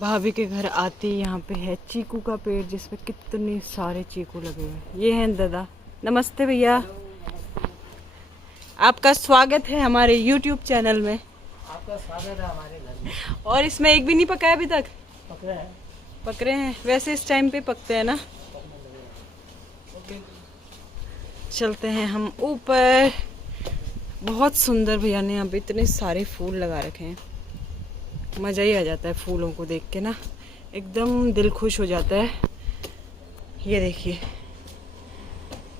भाभी के घर आते ही यहाँ पे है चीकू का पेड़ जिसमें कितने सारे चीकू लगे हुए हैं। ये हैं दादा। नमस्ते भैया, आपका स्वागत है हमारे YouTube चैनल में। आपका स्वागत है हमारे घर में। और इसमें एक भी नहीं पका है अभी तक? पकड़े हैं। पक रहे हैं, वैसे इस टाइम पे पकते हैं ना। चलते हैं हम ऊपर। बहुत सुंदर भैया ने यहाँ पे इतने सारे फूल लगा रखे हैं, मज़ा ही आ जाता है फूलों को देख के ना, एकदम दिल खुश हो जाता है। ये देखिए,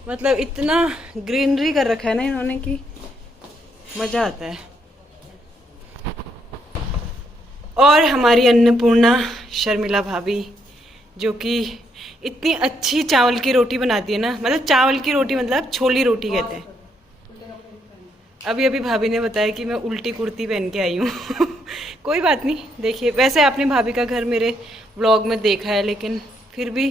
मतलब इतना ग्रीनरी कर रखा है ना इन्होंने कि मज़ा आता है। और हमारी अन्नपूर्णा शर्मिला भाभी जो कि इतनी अच्छी चावल की रोटी बनाती है ना, मतलब चावल की रोटी मतलब छोली रोटी कहते हैं। अभी अभी भाभी ने बताया कि मैं उल्टी कुर्ती पहन के आई हूँ। कोई बात नहीं, देखिए वैसे आपने भाभी का घर मेरे व्लॉग में देखा है, लेकिन फिर भी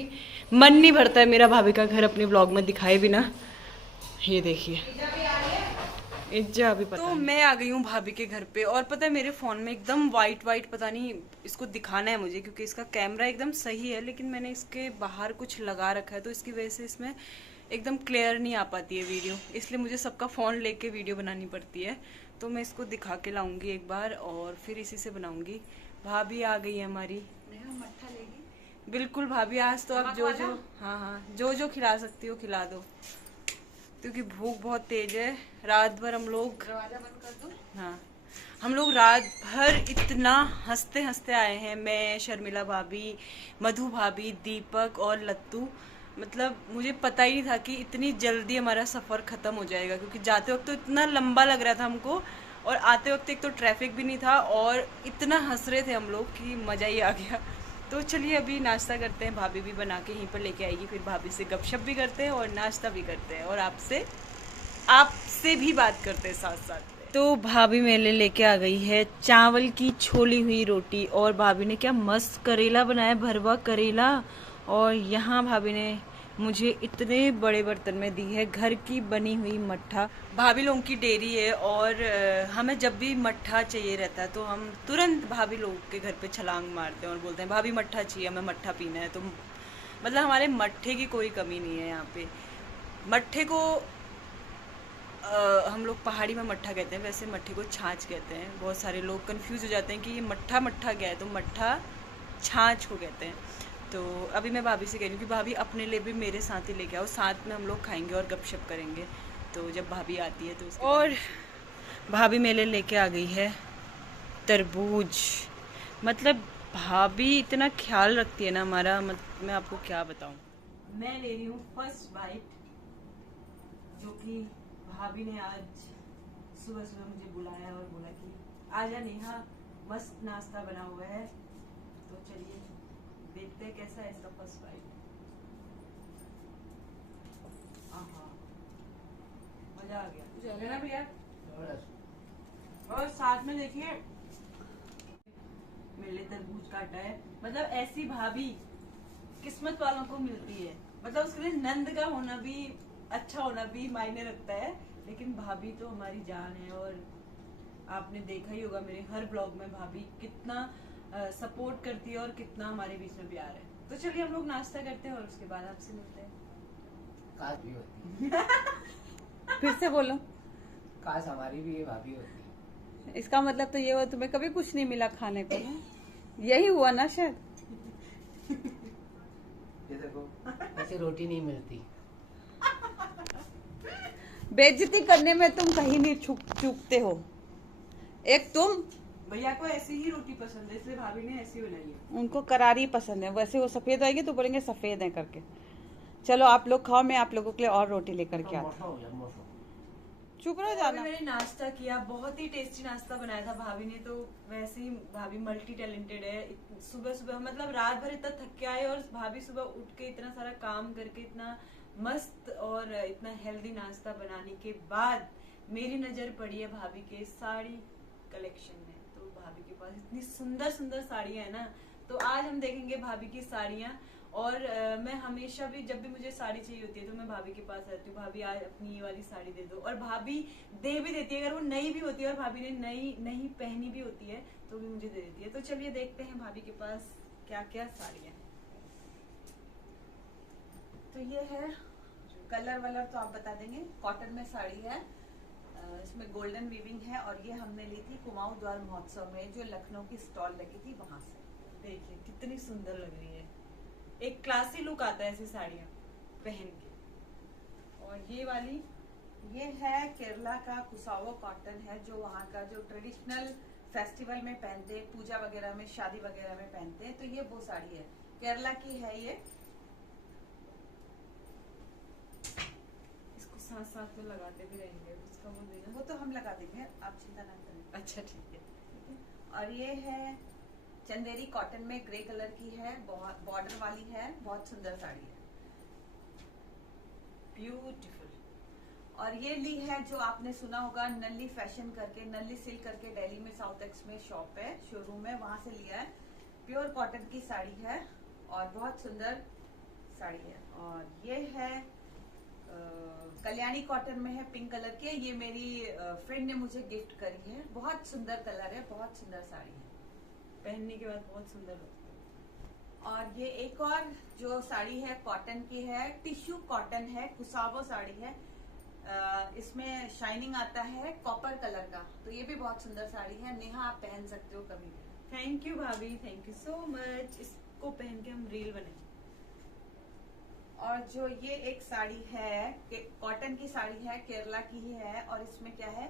मन नहीं भरता है मेरा भाभी का घर अपने व्लॉग में दिखाए बिना। ये देखिए इज्जा अभी पता तो मैं आ गई हूँ भाभी के घर पे। और पता है मेरे फ़ोन में एकदम वाइट पता नहीं, इसको दिखाना है मुझे क्योंकि इसका कैमरा एकदम सही है, लेकिन मैंने इसके बाहर कुछ लगा रखा है तो इसकी वजह से इसमें एकदम क्लियर नहीं आ पाती है वीडियो, इसलिए मुझे सबका फ़ोन लेके वीडियो बनानी पड़ती है। तो मैं इसको दिखा के लाऊंगी एक बार और फिर इसी से बनाऊंगी। भाभी आ गई है हमारी। मट्ठा लेगी? बिल्कुल भाभी, आज तो आप जो हाँ जो खिला सकती हो खिला दो, क्योंकि भूख बहुत तेज है। रात भर हम लोग, दरवाजा बंद कर दो। हाँ, हम लोग रात भर इतना हंसते हंसते आए हैं, मैं, शर्मिला भाभी, मधु भाभी, दीपक और लत्तू। मतलब मुझे पता ही नहीं था कि इतनी जल्दी हमारा सफ़र ख़त्म हो जाएगा, क्योंकि जाते वक्त तो इतना लंबा लग रहा था हमको और आते वक्त एक तो ट्रैफिक भी नहीं था और इतना हंस रहे थे हम लोग कि मज़ा ही आ गया। तो चलिए अभी नाश्ता करते हैं, भाभी भी बना के यहीं पर लेके आएगी, फिर भाभी से गपशप भी करते हैं और नाश्ता भी करते हैं और आपसे भी बात करते हैं साथ साथ। तो भाभी मेरे लेके आ गई है चावल की छोली हुई रोटी, और भाभी ने क्या मस्त करेला बनाया, भरवा करेला। और यहाँ भाभी ने मुझे इतने बड़े बर्तन में दी है घर की बनी हुई मट्ठा। भाभी लोगों की डेयरी है और हमें जब भी मट्ठा चाहिए रहता है तो हम तुरंत भाभी लोग के घर पे छलांग मारते हैं और बोलते हैं भाभी मट्ठा चाहिए, हमें मट्ठा पीना है। तो मतलब हमारे मट्ठे की कोई कमी नहीं है यहाँ पे। मट्ठे को हम लोग पहाड़ी में मट्ठा कहते हैं, वैसे मट्ठे को छाछ कहते हैं। बहुत सारे लोग कंफ्यूज हो जाते हैं कि ये मट्ठा क्या है, तो मट्ठा छाछ को कहते हैं। तो अभी मैं भाभी से कह रही हूँ कि भाभी अपने लिए भी मेरे साथ ही लेके आओ, साथ में हम लोग खाएंगे और गपशप करेंगे। तो जब भाभी आती है तो और भाभी मेरे लेके आ गई है तरबूज। मतलब भाभी इतना ख्याल रखती है ना हमारा, मैं आपको क्या बताऊँ। मैं ले रही हूँ फर्स्ट बाइट, जो कि भाभी ने आज सुबह मुझे बुलाया और बोला कि आजा नेहा, मस्त नाश्ता बना हुआ है। तो चलिए देखते हैं कैसा है इसका फर्स्ट बाइट। मजा आ गया ना भैया। और साथ में देखिए मेरे लिए तरबूज काटा है। मतलब ऐसी भाभी किस्मत वालों को मिलती है, मतलब उसके लिए नंद का होना भी, अच्छा होना भी मायने रखता है, लेकिन भाभी तो हमारी जान है। और आपने देखा ही होगा मेरे हर ब्लॉग में भाभी कितना सपोर्ट करती है और कितना हमारे बीच में प्यार है। तो चलिए हम लोग नाश्ता करते हैं और उसके बाद आपसे मिलते हैं। काश भी होती। फिर से बोलो। काश हमारी भी ये भाभी होती। इसका मतलब तो ये हुआ तुम्हें कभी कुछ नहीं मिला खाने को, यही हुआ ना शायद। ये देखो, ऐसे रोटी नहीं मिलती। बेइज्जती करने में तुम कहीं नहीं चूकते हो। एक तुम, भैया को ऐसी ही रोटी पसंद है इसलिए भाभी ने ऐसी बनाई है। उनको करारी पसंद है, वैसे वो सफेद आएगी तो बोलेंगे सफेद है करके। चलो आप लोग खाओ, मैं आप लोगों के लिए और रोटी लेकर के आती हूँ। चुप रहो जाना। मैंने नाश्ता किया, बहुत ही टेस्टी नाश्ता बनाया था भाभी ने। तो वैसे ही भाभी मल्टी टैलेंटेड है। सुबह मतलब रात भर इतना थक के आए और भाभी सुबह उठ के इतना सारा काम करके इतना मस्त और इतना हेल्दी नाश्ता बनाने के बाद मेरी नजर पड़ी है भाभी के साड़ी कलेक्शन में। तो भाभी के पास इतनी सुंदर साड़ियां है ना, तो आज हम देखेंगे भाभी की साड़ियां और मैं हमेशा भी जब भी मुझे साड़ी चाहिए होती है तो मैं भाभी के पास आती हूँ, भाभी आज अपनी ये वाली साड़ी दे दो, और भाभी दे भी देती है। अगर वो नई भी होती है और भाभी ने नई नहीं पहनी भी होती है तो भी मुझे दे देती है। तो चलिए देखते हैं भाभी के पास क्या क्या साड़ी है। तो ये है, कलर वलर तो आप बता देंगे। कॉटन में साड़ी है, इसमें गोल्डन वीविंग है, और ये हमने ली थी कुमाऊं द्वार महोत्सव में जो लखनऊ की स्टॉल लगी थी वहां से। देखिए कितनी सुंदर लग रही है, एक क्लासी लुक आता है ऐसी साड़ियाँ पहन के। और ये वाली, ये है केरला का कुसावो कॉटन है, जो वहाँ का जो ट्रेडिशनल फेस्टिवल में पहनते हैं, पूजा वगैरह में, शादी वगैरह में पहनते हैं। तो ये वो साड़ी है, केरला की है ये। इसको साथ साथ में लगाते भी रहेंगे, उसका वो देना। वो तो हम लगा देंगे, आप चिंता ना करें। अच्छा ठीक है। ठीक है। और ये है चंदेरी कॉटन में, ग्रे कलर की है, बहुत बॉर्डर वाली है, बहुत सुंदर साड़ी है, ब्यूटीफुल। और ये ली है जो आपने सुना होगा नल्ली फैशन करके, नल्ली सिल्क करके, दिल्ली में साउथ एक्स में शॉप है, शोरूम है, वहां से लिया है। प्योर कॉटन की साड़ी है और बहुत सुंदर साड़ी है। और ये है कल्याणी कॉटन में है, पिंक कलर की है। ये मेरी फ्रेंड ने मुझे गिफ्ट करी है, बहुत सुंदर कलर है, बहुत सुंदर साड़ी है, पहनने के बाद बहुत सुंदर लगती है। और ये एक और जो साड़ी है कॉटन की है, टिश्यू कॉटन है, कुसावो साड़ी है। इसमें शाइनिंग आता है कॉपर कलर का, तो ये भी बहुत सुंदर साड़ी है। नेहा आप पहन सकते हो कभी भी। थैंक यू भाभी, थैंक यू सो मच। इसको पहन के हम रील बनाएंगे। और जो ये एक साड़ी है, कॉटन की साड़ी है, केरला की ही है, और इसमें क्या है,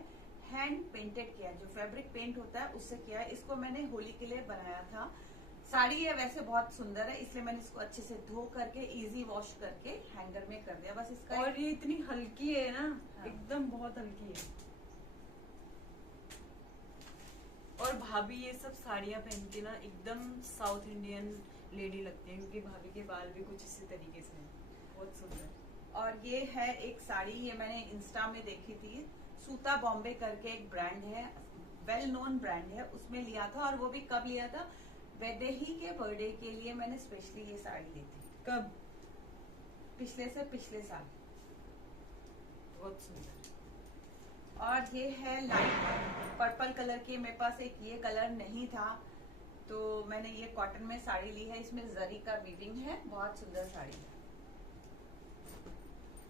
हैंड पेंटेड किया है, जो फैब्रिक पेंट होता है उससे किया है। इसको मैंने होली के लिए बनाया था। साड़ी है वैसे बहुत सुंदर है, इसलिए मैंने इसको अच्छे से धो करके इजी वॉश करके हैंगर में कर दिया बस इसका। और ये इतनी हल्की है ना, हाँ। एकदम बहुत हल्की है। और भाभी ये सब साड़ियाँ पहन के ना एकदम साउथ इंडियन लेडी लगती है, क्योंकि भाभी के बाल भी कुछ इसी तरीके से हैं, बहुत सुंदर। और ये है एक साड़ी, ये मैंने इंस्टा में देखी थी, सूता बॉम्बे करके एक ब्रांड है, वेल नोन ब्रांड है, उसमें लिया था। और वो भी कब लिया था, वैदेही के बर्थडे के लिए मैंने स्पेशली ये साड़ी ली थी। कब? पिछले से पिछले साल। बहुत सुंदर। और ये है लाइट पर्पल कलर की, मेरे पास एक ये कलर नहीं था तो मैंने ये कॉटन में साड़ी ली है, इसमें जरी का वीविंग है, बहुत सुंदर साड़ी है।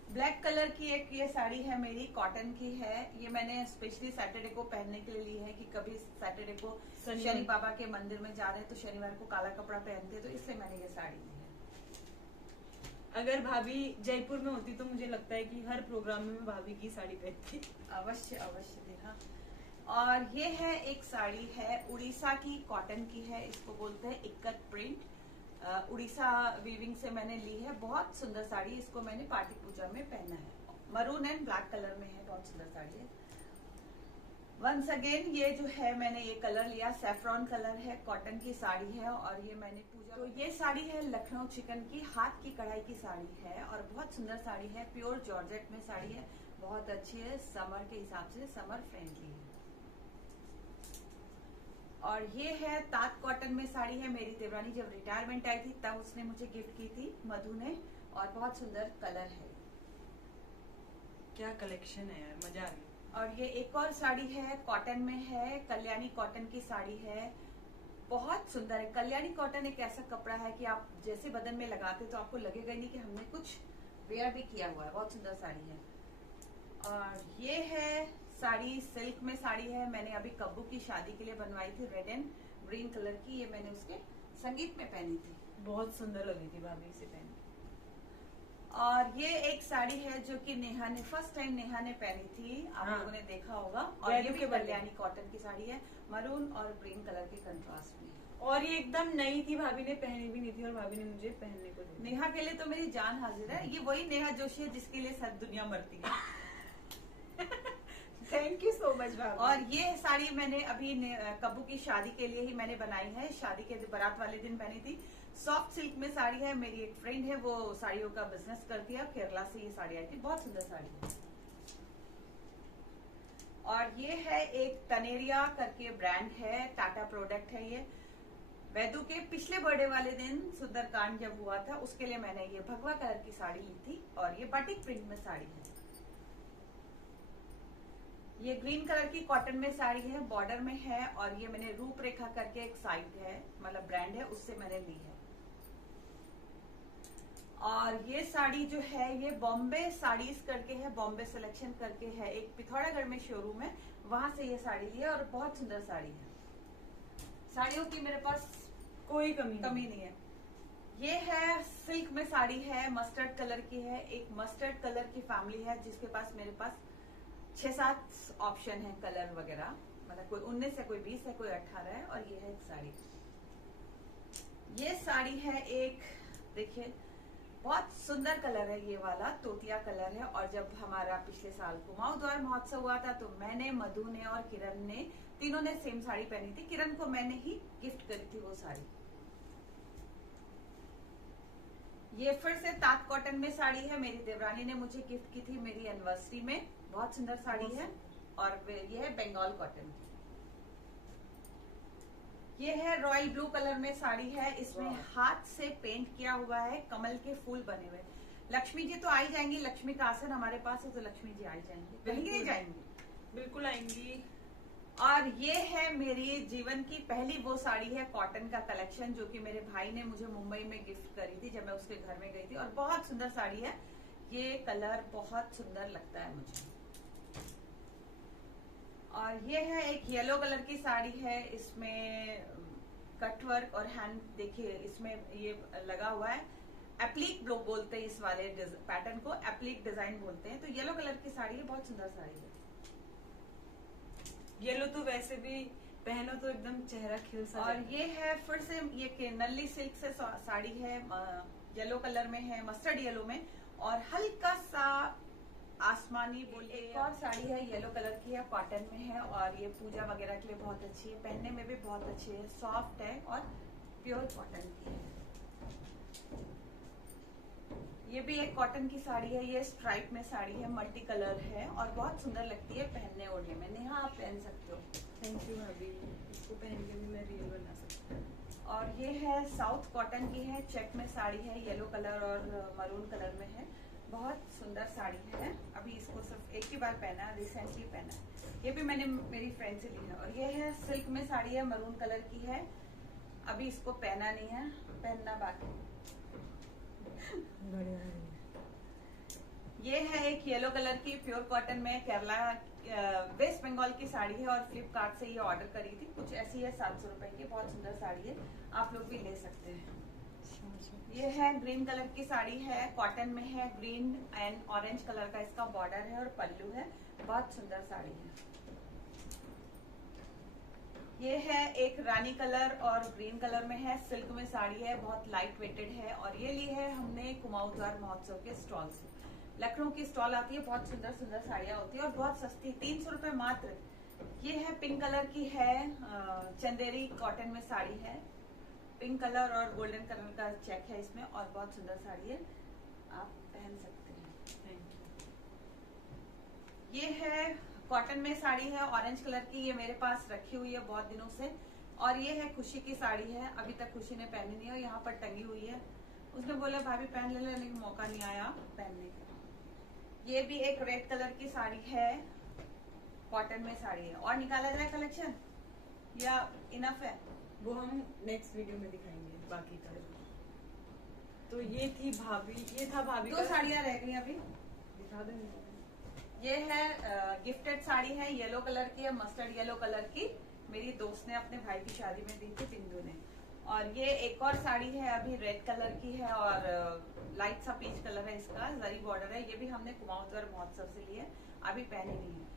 ब्लैक कलर की एक ये साड़ी है मेरी, कॉटन की है, ये मैंने स्पेशली सैटरडे को पहनने के लिए ली है कि कभी सैटरडे को शनि बाबा के मंदिर में जा रहे हैं तो शनिवार को काला कपड़ा पहनते हैं, तो इसलिए मैंने ये साड़ी ली है। अगर भाभी जयपुर में होती तो मुझे लगता है कि हर प्रोग्राम में मैं भाभी की साड़ी पहनती। अवश्य अवश्य देखा। और ये है एक साड़ी है, उड़ीसा की कॉटन की है, इसको बोलते हैं इक्कत प्रिंट। उड़ीसा वीविंग से मैंने ली है, बहुत सुंदर साड़ी। इसको मैंने पार्टी पूजा में पहना है, मरून एंड ब्लैक कलर में है, बहुत सुंदर साड़ी है। वंस अगेन ये जो है मैंने ये कलर लिया, सैफरॉन कलर है, कॉटन की साड़ी है, और ये मैंने पूजा। तो ये साड़ी है लखनऊ चिकन की, हाथ की कढ़ाई की साड़ी है, और बहुत सुंदर साड़ी है, प्योर जॉर्जेट में साड़ी है, बहुत अच्छी है, समर के हिसाब से समर फ्रेंडली है। और ये है तात कॉटन में साड़ी है, मेरी देवरानी जब रिटायरमेंट आई थी तब उसने मुझे गिफ्ट की थी, मधु ने, और बहुत सुंदर कलर है। क्या कलेक्शन है यार, मजा आ गई। और ये एक और साड़ी है, कॉटन में है, कल्याणी कॉटन की साड़ी है, बहुत सुंदर है। कल्याणी कॉटन एक ऐसा कपड़ा है कि आप जैसे बदन में लगाते तो आपको लगेगा नहीं कि हमने कुछ वेयर भी किया हुआ है, बहुत सुंदर साड़ी है। और ये है साड़ी, सिल्क में साड़ी है, मैंने अभी कब्बू की शादी के लिए बनवाई थी, रेड एंड ग्रीन कलर की, ये मैंने उसके संगीत में पहनी थी, बहुत सुंदर लगी थी भाभी इसे पहन के। और ये एक साड़ी है जो कि नेहा ने फर्स्ट टाइम नेहा ने पहनी थी, आप हाँ। लोगों ने देखा होगा। और ये भी कल्याणी कॉटन की साड़ी है, मरून और ग्रीन कलर के कंट्रास्ट में। और ये एकदम नई थी, भाभी ने पहनी भी नहीं थी और भाभी ने मुझे पहनने को दी। नेहा के लिए तो मेरी जान हाजिर है, ये वही नेहा जोशी है जिसके लिए सब दुनिया मरती है। थैंक यू सो मच भाभी। और ये साड़ी मैंने अभी कब्बू की शादी के लिए ही मैंने बनाई है, शादी के बारात वाले दिन पहनी थी। सॉफ्ट सिल्क में साड़ी है, मेरी एक फ्रेंड है वो साड़ियों का बिजनेस करती है, केरला से ये साड़ी आई थी, बहुत सुंदर साड़ी है। और ये है एक तनेरिया करके ब्रांड है, टाटा प्रोडक्ट है ये, वैदू के पिछले बर्थडे वाले दिन सुंदरकांड जब हुआ था उसके लिए मैंने ये भगवा कलर की साड़ी ली थी और ये बाटिक प्रिंट में साड़ी है। ये ग्रीन कलर की कॉटन में साड़ी है, बॉर्डर में है और ये मैंने रूपरेखा करके एक साइट है मतलब ब्रांड है उससे मैंने ली है। और ये साड़ी जो है ये बॉम्बे साड़ीज करके है, बॉम्बे सिलेक्शन करके है, एक पिथौरागढ़ में शोरूम है, वहां से ये साड़ी ली है और बहुत सुंदर साड़ी है। साड़ियों की मेरे पास कोई कमी नहीं है। ये है सिल्क में साड़ी है, मस्टर्ड कलर की है, एक मस्टर्ड कलर की फैमिली है जिसके पास मेरे पास 6-7 ऑप्शन है कलर वगैरह, मतलब कोई 19 है, कोई 20 है, कोई 18 है। और ये है एक साड़ी, ये साड़ी है एक, देखिए बहुत सुंदर कलर है, ये वाला तोतिया कलर है। और जब हमारा पिछले साल कुमाऊं द्वार महोत्सव हुआ था तो मैंने, मधु ने और किरण ने, तीनों ने सेम साड़ी पहनी थी। किरण को मैंने ही गिफ्ट करी थी वो साड़ी। ये फिर से तात कॉटन में साड़ी है, मेरी देवरानी ने मुझे गिफ्ट की थी मेरी एनिवर्सरी में, बहुत सुंदर साड़ी है। और ये है बंगाल कॉटन की। ये है रॉयल ब्लू कलर में साड़ी है, इसमें हाथ से पेंट किया हुआ है, कमल के फूल बने हुए। लक्ष्मी जी तो आई जाएंगी, लक्ष्मी का आसन हमारे पास है तो लक्ष्मी जी आई जाएंगी, कहीं नहीं जाएंगी, बिल्कुल आएंगी। और ये है मेरी जीवन की पहली वो साड़ी है कॉटन का कलेक्शन जो कि मेरे भाई ने मुझे मुंबई में गिफ्ट करी थी जब मैं उसके घर में गई थी, और बहुत सुंदर साड़ी है। ये कलर बहुत सुंदर लगता है मुझे। और ये है एक येलो कलर की साड़ी है, इसमें कटवर्क और हैंड देखिए इसमें ये लगा हुआ है, एप्लिक बोलते हैं इस वाले पैटर्न को, एप्लिक डिजाइन बोलते हैं। तो येलो कलर की साड़ी है, बहुत सुंदर साड़ी है। येलो तो वैसे भी पहनो तो एकदम चेहरा खिल सा। और ये है फिर से ये नल्ली सिल्क से साड़ी है, येलो कलर में है, मस्टर्ड येलो में, और हल्का सा आसमानी बोलिए। एक और साड़ी है येलो कलर की है, कॉटन में है, और ये पूजा वगैरह के लिए बहुत अच्छी है, पहनने में भी बहुत अच्छी है, सॉफ्ट है और प्योर कॉटन की है। ये भी एक कॉटन की साड़ी है, ये स्ट्राइप में साड़ी है, मल्टी कलर है और बहुत सुंदर लगती है पहनने ओढ़ने में। नेहा आप पहन सकते हो। थैंक यू भाभी, इसको पहन के भी मैं रील बना सकती हूँ। और ये है साउथ कॉटन की है, चेक में साड़ी है, येलो कलर और मरून कलर में है, बहुत सुंदर साड़ी है। अभी इसको सिर्फ एक ही बार पहना, रिसेंटली पहना है। ये भी मैंने मेरी फ्रेंड से ली है। और ये है सिल्क में साड़ी है, मरून कलर की है, अभी इसको पहना नहीं है, पहनना बाकी। ये है एक येलो कलर की प्योर कॉटन में केरला वेस्ट बंगाल की साड़ी है, और फ्लिपकार्ट से ये ऑर्डर करी थी, कुछ ऐसी है 700 रुपए की, बहुत सुंदर साड़ी है, आप लोग भी ले सकते हैं। ये है ग्रीन कलर की साड़ी है, कॉटन में है, ग्रीन एंड ऑरेंज कलर का इसका बॉर्डर है और पल्लू है, बहुत सुंदर साड़ी है। ये है एक रानी कलर और ग्रीन कलर में है, सिल्क में साड़ी है, बहुत लाइट वेटेड है, और ये ली है हमने कुमाऊं द्वार महोत्सव के स्टॉल से। लखनऊ की स्टॉल आती है, बहुत सुंदर सुंदर साड़ियां होती है और बहुत सस्ती, 300 रुपए मात्र। ये है पिंक कलर की है, चंदेरी कॉटन में साड़ी है, पिंक कलर और गोल्डन कलर का चेक है इसमें, और बहुत सुंदर साड़ी है, आप पहन सकते हैं। Thank you. ये है कॉटन में साड़ी है, ऑरेंज कलर की, ये मेरे पास रखी हुई है बहुत दिनों से। और ये है खुशी की साड़ी है, अभी तक खुशी ने पहनी नहीं है, यहाँ पर टंगी हुई है, उसने बोला भाभी पहन ले, लेकिन मौका नहीं आया पहनने का। ये भी एक रेड कलर की साड़ी है, कॉटन में साड़ी है। और निकाला जाए कलेक्शन या इनफ है? वो हम नेक्स्ट वीडियो में दिखाएंगे बाकी का। तो ये थी भाभी, ये था भाभी 2 साड़ियां रह गई अभी, दिखा देंगे। ये है गिफ्टेड साड़ी है, येलो कलर की है, मस्टर्ड येलो कलर की, मेरी दोस्त ने अपने भाई की शादी में दी थी, बिंदु ने। और ये एक और साड़ी है, अभी रेड कलर की है और लाइट सा पीच कलर है इसका, जरी बॉर्डर है, ये भी हमने कुमाऊं द्वार महोत्सव से ली है, अभी पहनी नहीं है।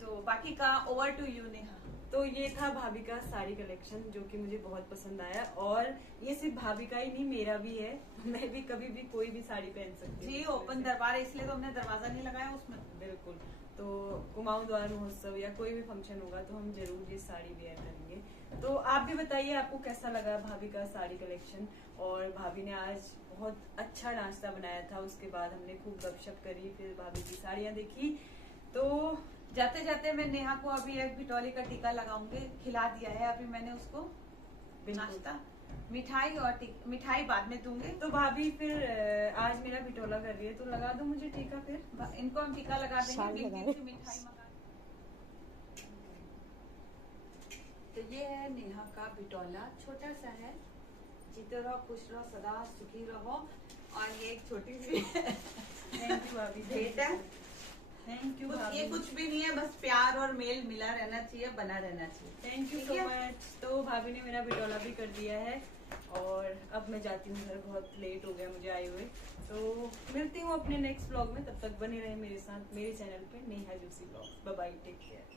तो बाकी का ओवर टू यू नेहा। तो ये था भाभी का साड़ी कलेक्शन जो कि मुझे बहुत पसंद आया, और ये सिर्फ भाभी का ही नहीं, मेरा भी है, मैं भी कभी भी कोई भी साड़ी पहन सकती हूँ। जी ओपन दरबार है, इसलिए तो हमने दरवाजा नहीं लगाया उसमें। बिल्कुल। तो कुमाऊं द्वार महोत्सव या कोई भी फंक्शन होगा तो हम जरूर ये साड़ी वेयर करेंगे। तो आप भी बताइए आपको कैसा लगा भाभी का साड़ी कलेक्शन। और भाभी ने आज बहुत अच्छा नाश्ता बनाया था, उसके बाद हमने खूब गपशप करी, फिर भाभी की साड़ियां देखी। तो जाते जाते मैं नेहा को अभी एक बिटौली का टीका लगाऊंगी, खिला दिया है अभी मैंने उसको, नाश्ता, मिठाई और मिठाई बाद में दूंगे। तो भाभी फिर आज मेरा बिटोला कर रही है, तो लगा दो मुझे टीका फिर। इनको हम टीका लगा देंगे, शाल लगा ब्लिंकिट से मिठाई मंगा। तो ये है नेहा का बिटोला, छोटा सा है। जीते रहो, खुश रहो, सदा सुखी रहो। और ये एक छोटी सी थैंक यू भाभी, भेंट है। थैंक यू ये कुछ भी नहीं है, बस प्यार और मेल मिला रहना चाहिए, बना रहना चाहिए। थैंक यू ठीक सो है? मच। तो भाभी ने मेरा बिटोला भी कर दिया है और अब मैं जाती हूँ घर, बहुत लेट हो गया मुझे आए हुए। तो मिलती हूँ अपने नेक्स्ट व्लॉग में, तब तक बने रहे मेरे साथ मेरे चैनल पे Neha juicy vlogs. Bye bye, take care.